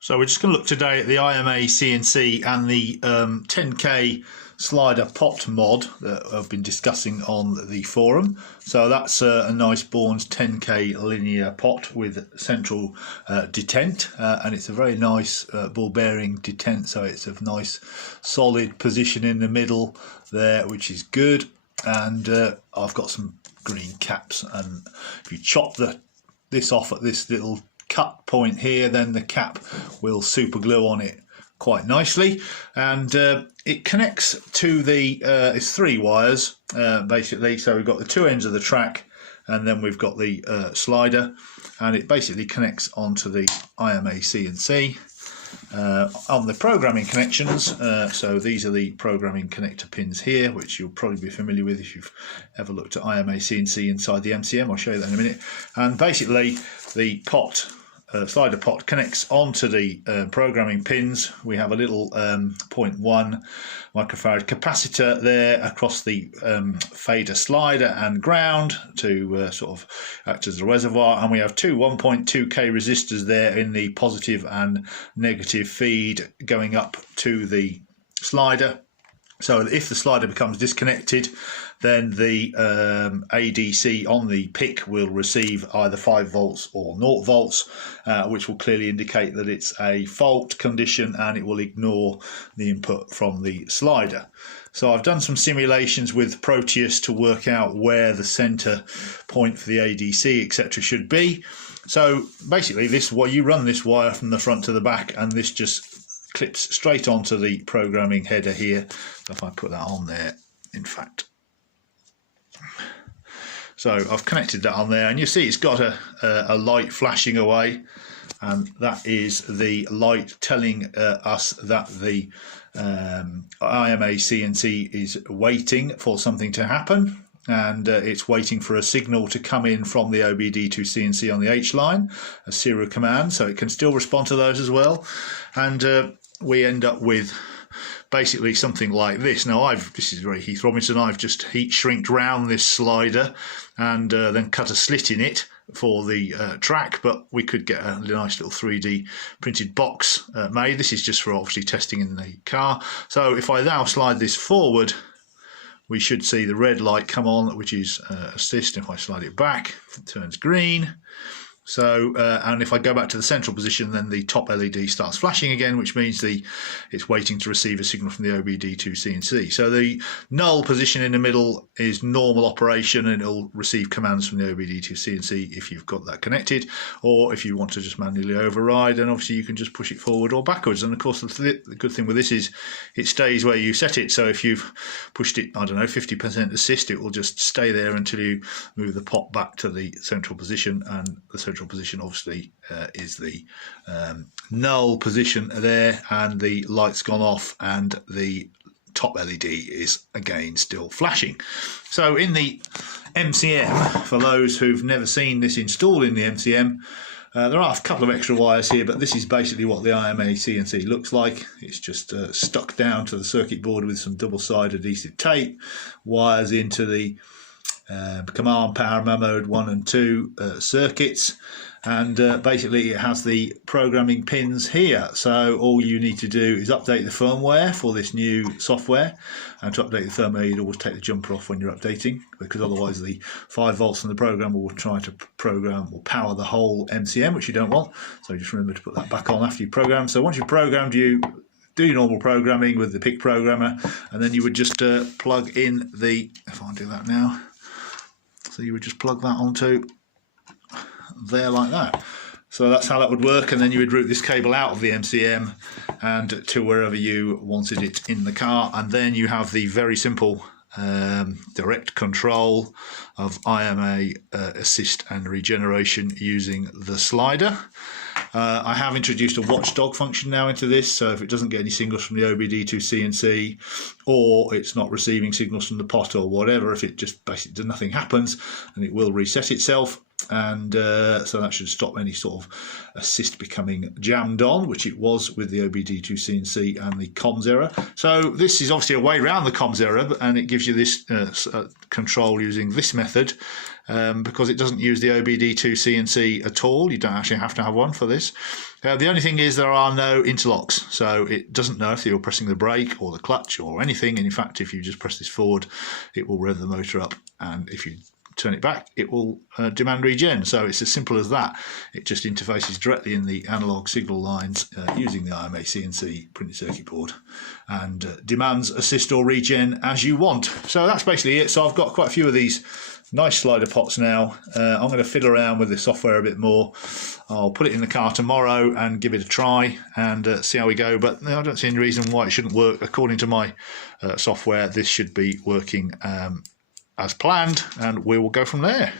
So we're just going to look today at the IMAC&C and the 10K slider pot mod that I've been discussing on the forum. So that's a nice Bourne's 10K linear pot with central detent, and it's a very nice ball bearing detent, so it's a nice solid position in the middle there, which is good. And I've got some green caps, and if you chop this off at this little cut point here, then the cap will super glue on it quite nicely, and it connects to the it's 3 wires basically. So we've got the 2 ends of the track, and then we've got the slider, and it basically connects onto the IMAC&C on the programming connections. So these are the programming connector pins here, which you'll probably be familiar with if you've ever looked at IMAC&C inside the MCM. I'll show you that in a minute. And basically the slider pot connects onto the programming pins. We have a little 0.1 microfarad capacitor there across the fader slider and ground to sort of act as a reservoir, and we have 2 1.2k resistors there in the positive and negative feed going up to the slider. So if the slider becomes disconnected, then the ADC on the PIC will receive either 5 volts or 0 volts, which will clearly indicate that it's a fault condition, and it will ignore the input from the slider. So I've done some simulations with Proteus to work out where the center point for the ADC, etc. should be. So basically you run this wire from the front to the back, and this just clips straight onto the programming header here. So if I put that on there, in fact, so I've connected that on there, and you see it's got a light flashing away, and that is the light telling us that the IMAC&C is waiting for something to happen, and it's waiting for a signal to come in from the OBD2C&C on the H line, a serial command, so it can still respond to those as well. And we end up with basically something like this. Now this is very Heath Robinson. I've just heat shrinked round this slider and then cut a slit in it for the track, but we could get a nice little 3D printed box made. This is just for obviously testing in the car. So if I now slide this forward, we should see the red light come on, which is assist. If I slide it back, it turns green. So, and if I go back to the central position, then the top LED starts flashing again, which means it's waiting to receive a signal from the OBD2C&C. So the null position in the middle is normal operation, and it'll receive commands from the OBD2C&C if you've got that connected, or if you want to just manually override, and obviously you can just push it forward or backwards. And of course, the good thing with this is it stays where you set it. So if you've pushed it, I don't know, 50% assist, it will just stay there until you move the pot back to the central position, and the central position obviously is the null position there, and the light's gone off, and the top LED is again still flashing. So in the MCM, for those who've never seen this installed in the MCM, there are a couple of extra wires here, but this is basically what the IMAC&C looks like. It's just stuck down to the circuit board with some double-sided adhesive tape, wires into the command power mode 1 and 2 circuits, and basically it has the programming pins here. So all you need to do is update the firmware for this new software, and to update the firmware you'd always take the jumper off when you're updating, because otherwise the 5 volts from the programmer will try to program or power the whole MCM, which you don't want. So just remember to put that back on after you program. So once you've programmed, you do your normal programming with the PIC programmer, and then you would just plug in the, if I do that now, so you would just plug that onto there like that. So that's how that would work, and then you would route this cable out of the MCM and to wherever you wanted it in the car, and then you have the very simple direct control of IMA assist and regeneration using the slider. I have introduced a watchdog function now into this, so if it doesn't get any signals from the OBD2C&C, or it's not receiving signals from the pot or whatever, if it just basically nothing happens, and it will reset itself. And so that should stop any sort of assist becoming jammed on, which it was with the OBD2C&C and the comms error. So this is obviously a way around the comms error, and it gives you this control using this method, because it doesn't use the OBD2C&C at all. You don't actually have to have one for this. The only thing is there are no interlocks, so it doesn't know if you're pressing the brake or the clutch or anything. And in fact, if you just press this forward, it will rev the motor up, and if you turn it back, it will demand regen. So it's as simple as that. It just interfaces directly in the analog signal lines using the IMAC&C printed circuit board, and demands assist or regen as you want. So that's basically it. So I've got quite a few of these nice slider pots now. I'm going to fiddle around with the software a bit more. I'll put it in the car tomorrow and give it a try and see how we go. But I don't see any reason why it shouldn't work. According to my software, this should be working as planned, and we will go from there.